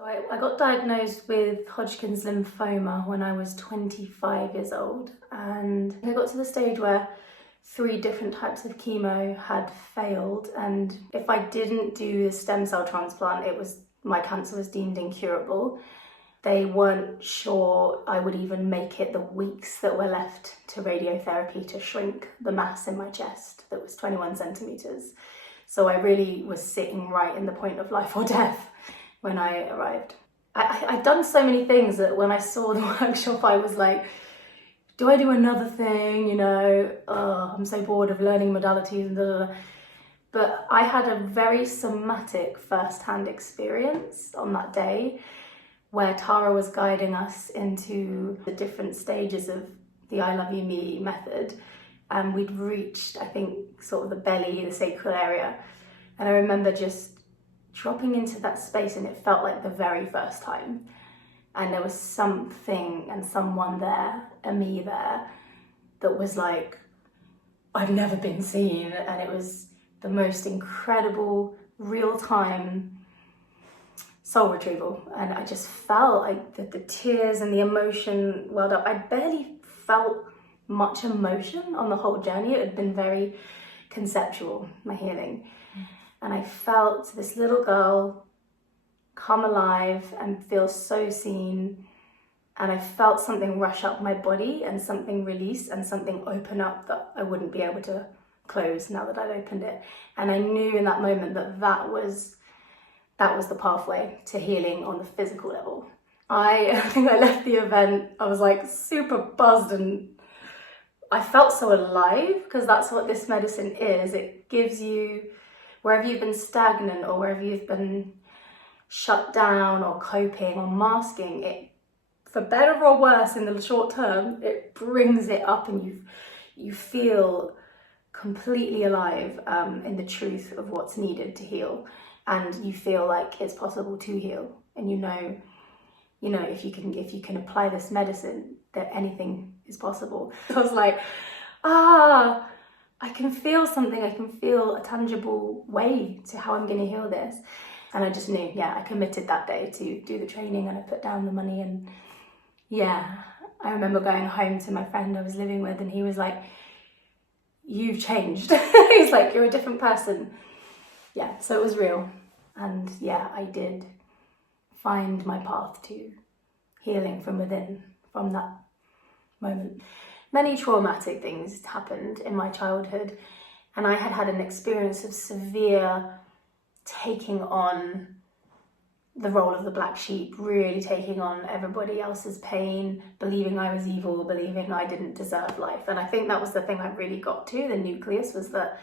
So I got diagnosed with Hodgkin's lymphoma when I was 25 years old, and I got to the stage where 3 different types of chemo had failed, and if I didn't do the stem cell transplant, my cancer was deemed incurable. They weren't sure I would even make it the weeks that were left to radiotherapy to shrink the mass in my chest that was 21 centimeters. So I really was sitting right in the point of life or death when I arrived. I'd done so many things that when I saw the workshop, I was like, do I do another thing? You know, I'm so bored of learning modalities and da, da, da. But I had a very somatic first-hand experience on that day where Tara was guiding us into the different stages of the I Love You Me method. And we'd reached, I think, sort of the belly, the sacral area. And I remember just dropping into that space, and it felt like the very first time. And there was something and someone there, a me there, that was like, I've never been seen. And it was the most incredible, real-time soul retrieval. And I just felt like the tears and the emotion welled up. I barely felt much emotion on the whole journey. It had been very conceptual, my healing. And I felt this little girl come alive and feel so seen. And I felt something rush up my body and something release and something open up that I wouldn't be able to close now that I'd opened it. And I knew in that moment that was the pathway to healing on the physical level. I think I left the event, I was like super buzzed, and I felt so alive, because that's what this medicine is. It gives you, wherever you've been stagnant or wherever you've been shut down or coping or masking, it, for better or worse in the short term, it brings it up, and you feel completely alive in the truth of what's needed to heal. And you feel like it's possible to heal, and you know, if you can apply this medicine, that anything is possible. I was like, I can feel something. I can feel a tangible way to how I'm going to heal this. And I just knew, I committed that day to do the training, and I put down the money. And I remember going home to my friend I was living with, and he was like, you've changed. He's like, you're a different person. So it was real. And I did find my path to healing from within from that moment. Many traumatic things happened in my childhood, and I had an experience of severe taking on the role of the black sheep, really taking on everybody else's pain, believing I was evil, believing I didn't deserve life. And I think that was the thing I really got to, the nucleus, was that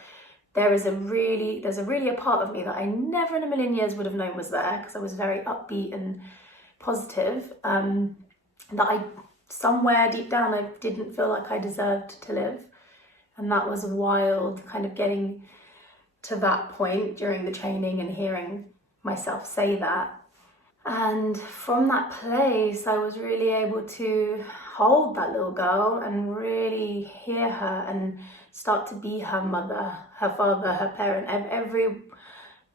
there's a really a part of me that I never in a million years would have known was there, because I was very upbeat and positive, that I, somewhere deep down, I didn't feel like I deserved to live. And that was wild, kind of getting to that point during the training and hearing myself say that. And from that place, I was really able to hold that little girl and really hear her and start to be her mother, her father, her parent, and every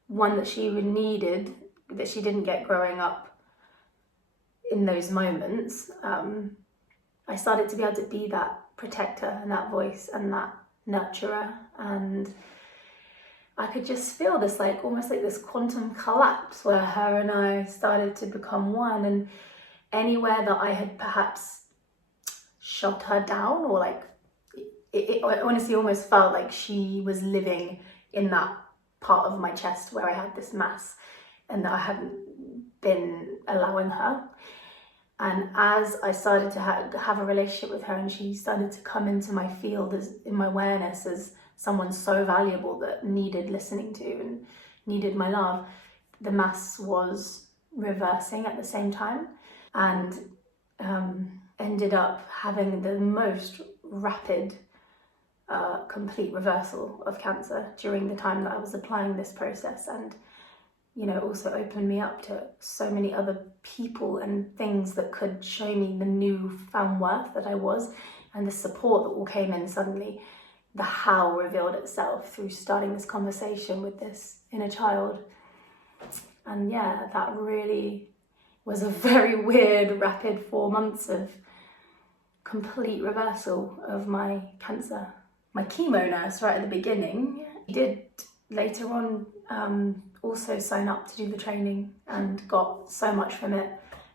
one that she needed, that she didn't get growing up in those moments. I started to be able to be that protector and that voice and that nurturer. And I could just feel this, like almost like this quantum collapse where her and I started to become one. And anywhere that I had perhaps shoved her down, or like, it honestly almost felt like she was living in that part of my chest where I had this mass, and that I hadn't been allowing her. And as I started to have a relationship with her, and she started to come into my field, in my awareness, as someone so valuable that needed listening to and needed my love, the mass was reversing at the same time, and ended up having the most rapid, complete reversal of cancer during the time that I was applying this process. And also opened me up to so many other people and things that could show me the newfound worth that I was, and the support that all came in suddenly. The how revealed itself through starting this conversation with this inner child. And that really was a very weird, rapid 4 months of complete reversal of my cancer. My chemo nurse right at the beginning did later on also sign up to do the training and got so much from it.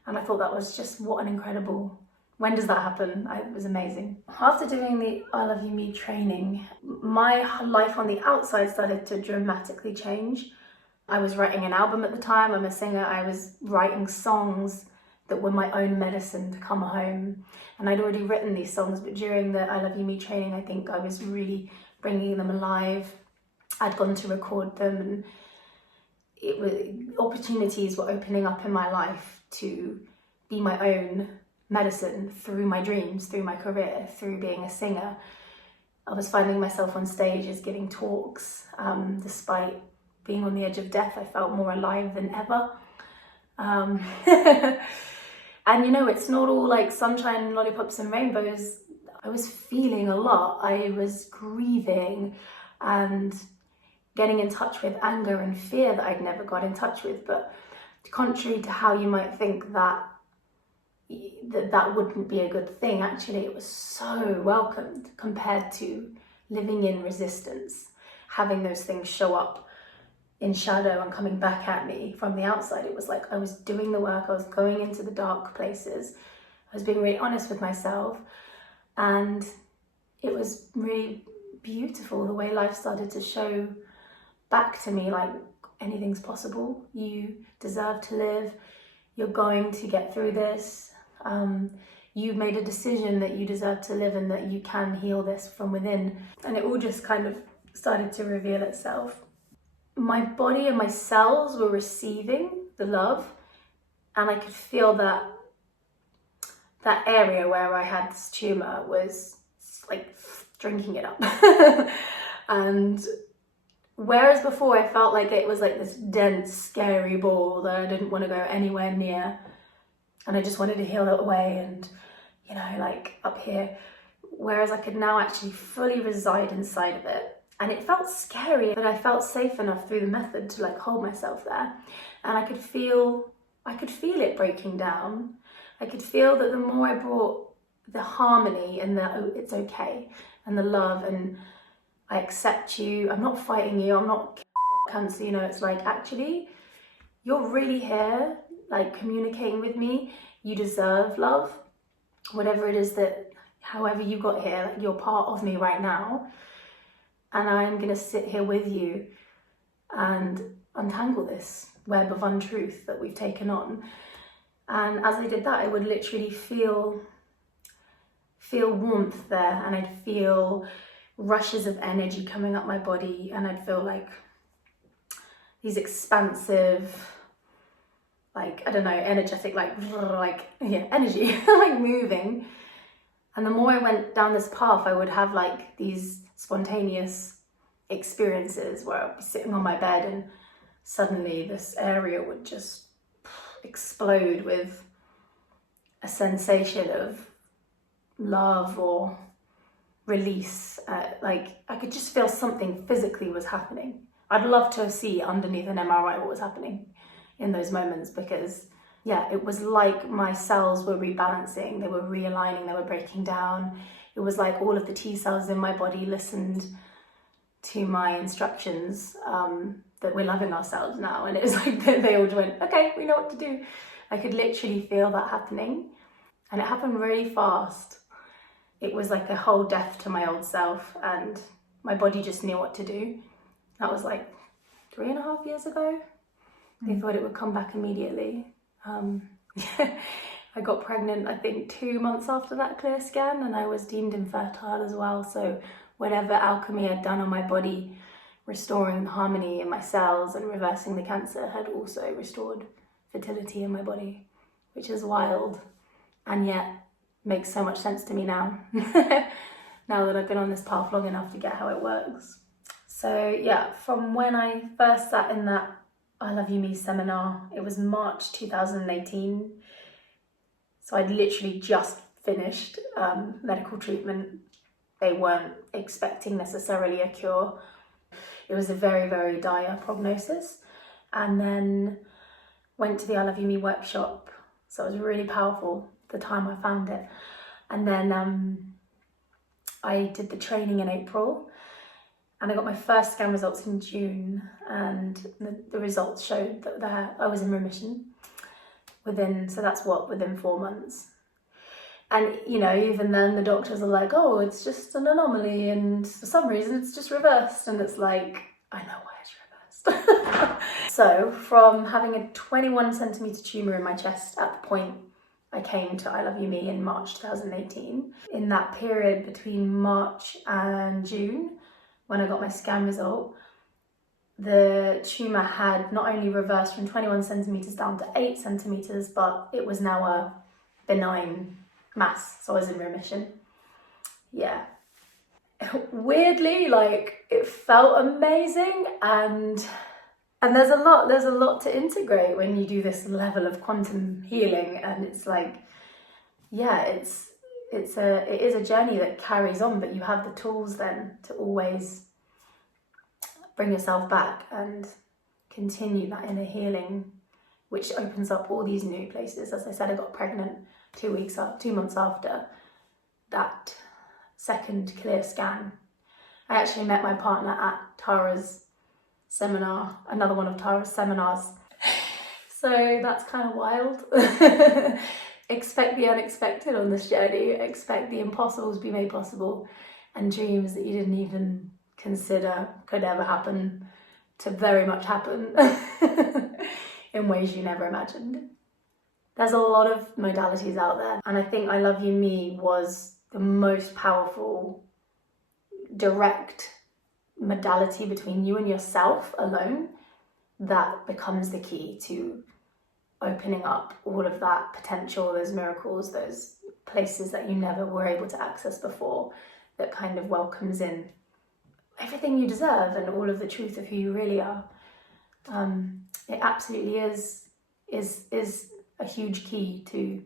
And I thought that was just what an incredible, when does that happen? It was amazing. After doing the I Love You Me training, my life on the outside started to dramatically change. I was writing an album at the time, I'm a singer, I was writing songs that were my own medicine to come home. And I'd already written these songs, but during the I Love You Me training, I think I was really bringing them alive. I'd gone to record them, and opportunities were opening up in my life to be my own medicine through my dreams, through my career, through being a singer. I was finding myself on stages giving talks. Despite being on the edge of death, I felt more alive than ever. And you know, it's not all like sunshine, lollipops and rainbows. I was feeling a lot. I was grieving and getting in touch with anger and fear that I'd never got in touch with. But contrary to how you might think that wouldn't be a good thing, actually it was so welcomed compared to living in resistance, having those things show up in shadow and coming back at me from the outside. It was like I was doing the work, I was going into the dark places, I was being really honest with myself, and it was really beautiful the way life started to show back to me like anything's possible, you deserve to live, you're going to get through this, you made a decision that you deserve to live and that you can heal this from within. And it all just kind of started to reveal itself. My body and my cells were receiving the love, and I could feel that area where I had this tumour was like drinking it up. And whereas before I felt like it was like this dense, scary ball that I didn't want to go anywhere near, and I just wanted to heal it away and, you know, like up here, whereas I could now actually fully reside inside of it. And it felt scary, but I felt safe enough through the method to like hold myself there. And I could feel it breaking down. I could feel that the more I brought the harmony and the, oh, it's okay, and the love, and I accept you, I'm not fighting you, I'm not cancer, you know, it's like, actually, you're really here, like communicating with me, you deserve love, whatever it is that, however you got here, like, you're part of me right now. And I'm going to sit here with you and untangle this web of untruth that we've taken on. And as I did that, I would literally feel warmth there, and I'd feel rushes of energy coming up my body, and I'd feel like these expansive, like, I don't know, energetic, energy, like moving. And the more I went down this path, I would have like these spontaneous experiences where I'd be sitting on my bed and suddenly this area would just explode with a sensation of love or release. Like I could just feel something physically was happening. I'd love to see underneath an MRI what was happening in those moments, because yeah, it was like my cells were rebalancing, they were realigning, they were breaking down. It was like all of the T cells in my body listened to my instructions that we're loving ourselves now. And it was like they all went, okay, we know what to do. I could literally feel that happening. And it happened really fast. It was like a whole death to my old self, and my body just knew what to do. That was like 3.5 years ago. They thought it would come back immediately. I got pregnant, I think 2 months after that clear scan, and I was deemed infertile as well. So whatever alchemy I'd done on my body, restoring harmony in my cells and reversing the cancer, had also restored fertility in my body, which is wild, and yet makes so much sense to me now. Now that I've been on this path long enough to get how it works. So yeah, from when I first sat in that I Love You Me seminar, it was March 2018. So I'd literally just finished medical treatment. They weren't expecting necessarily a cure. It was a very, very dire prognosis. And then went to the I Love You Me workshop So it was really powerful the time I found it. And then I did the training in April, and I got my first scan results in June, and the results showed that I was in remission within 4 months. And, you know, even then the doctors are like, oh, it's just an anomaly, and for some reason it's just reversed. And it's like, I know why it's reversed. So from having a 21 centimetre tumour in my chest at the point I came to I Love You Me in March 2018, in that period between March and June, when I got my scan result, the tumour had not only reversed from 21 centimetres down to 8 centimetres, but it was now a benign mass, so I was in remission. Yeah. Weirdly, like, it felt amazing, and there's a lot to integrate when you do this level of quantum healing, and it's like, yeah, it is a journey that carries on, but you have the tools then to always bring yourself back and continue that inner healing, which opens up all these new places. As I said, I got pregnant 2 months after that second clear scan. I actually met my partner at Tara's seminar, another one of Tara's seminars. So that's kind of wild. Expect the unexpected on this journey. Expect the impossible to be made possible, and dreams that you didn't even consider could ever happen to very much happen in ways you never imagined. There's a lot of modalities out there, and I think I Love You Me was the most powerful direct modality between you and yourself alone that becomes the key to opening up all of that potential, those miracles, those places that you never were able to access before, that kind of welcomes in everything you deserve and all of the truth of who you really are. It absolutely is a huge key to,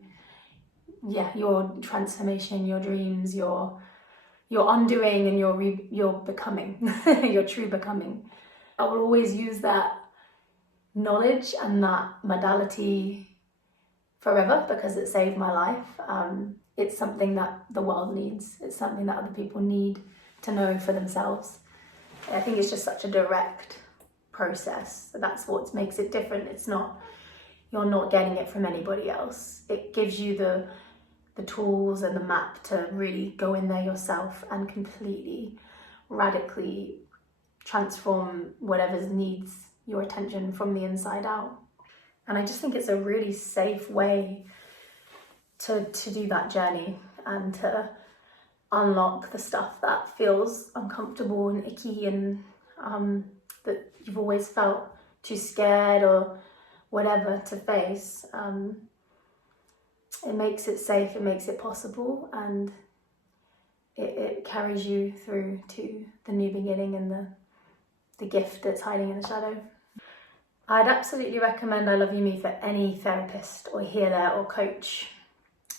your transformation, your dreams, your undoing, and your becoming, your true becoming. I will always use that knowledge and that modality forever because it saved my life. It's something that the world needs. It's something that other people need to know for themselves. I think it's just such a direct process. That's what makes it different. You're not getting it from anybody else. It gives you the tools and the map to really go in there yourself and completely, radically transform whatever needs your attention from the inside out. And I just think it's a really safe way to do that journey and to unlock the stuff that feels uncomfortable and icky and that you've always felt too scared or whatever to face. It makes it safe, it makes it possible, and it carries you through to the new beginning and the gift that's hiding in the shadow. I'd absolutely recommend I Love You Me for any therapist or healer or coach,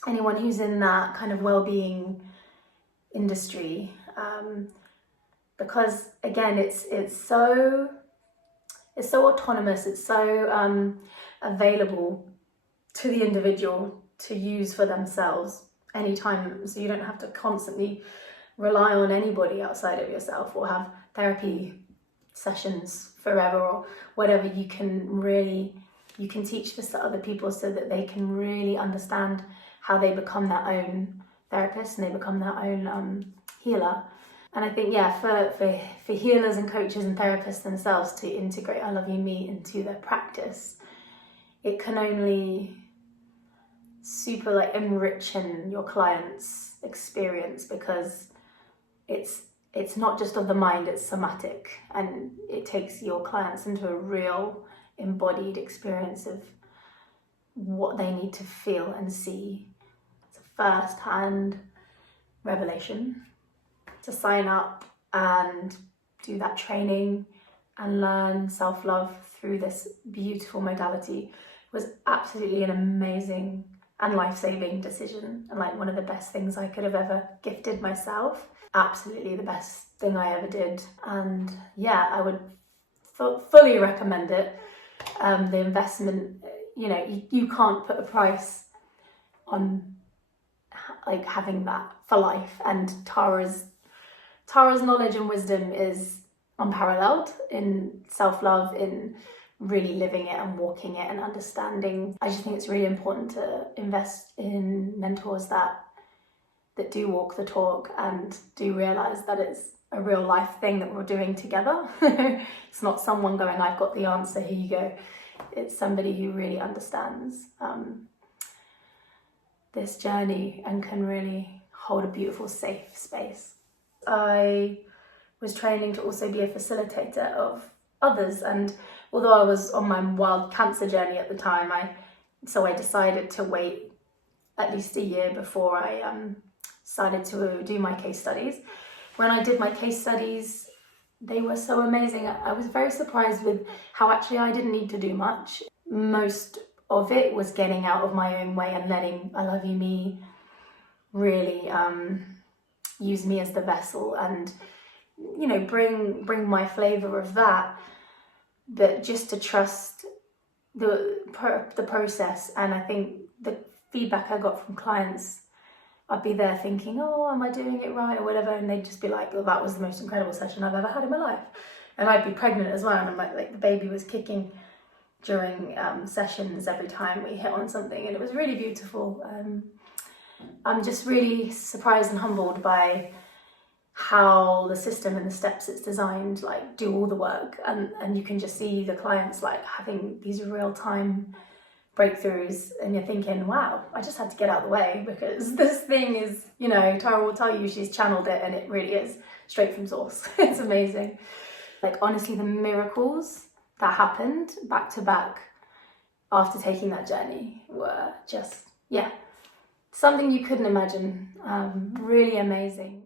anyone who's in that kind of well-being industry, because again, it's so autonomous, it's so available to the individual to use for themselves anytime, so you don't have to constantly rely on anybody outside of yourself or have therapy sessions forever or whatever. You can teach this to other people so that they can really understand how they become their own therapist and they become their own healer. And I think, for healers and coaches and therapists themselves to integrate I Love You Me into their practice, it can only super enrichen your client's experience, because it's not just of the mind, it's somatic, and it takes your clients into a real embodied experience of what they need to feel and see. It's a first-hand revelation. To sign up and do that training and learn self-love through this beautiful modality was absolutely an amazing and life-saving decision, and one of the best things I could have ever gifted myself. Absolutely the best thing I ever did, and I would fully recommend it. The investment you know, you can't put a price on like having that for life. And Tara's knowledge and wisdom is unparalleled in self-love, in really living it and walking it and understanding. I just think it's really important to invest in mentors that do walk the talk and do realise that it's a real life thing that we're doing together. It's not someone going, I've got the answer, here you go. It's somebody who really understands this journey and can really hold a beautiful, safe space. I was training to also be a facilitator of others, and although I was on my wild cancer journey at the time, I decided to wait at least a year before I decided to do my case studies. When I did my case studies, they were so amazing. I was very surprised with how actually I didn't need to do much. Most of it was getting out of my own way and letting I Love You Me really use me as the vessel and, you know, bring my flavour of that, but just to trust the process. And I think the feedback I got from clients, I'd be there thinking, oh, am I doing it right or whatever, and they'd just be like, oh, that was the most incredible session I've ever had in my life. And I'd be pregnant as well, and like the baby was kicking during sessions every time we hit on something, and it was really beautiful. I'm just really surprised and humbled by how the system and the steps it's designed like do all the work, and you can just see the clients like having these real-time breakthroughs, and you're thinking, wow, I just had to get out of the way because this thing is, you know, Tara will tell you she's channeled it and it really is straight from source. It's amazing. Like, honestly, the miracles that happened back to back after taking that journey were just, yeah, something you couldn't imagine. Really amazing.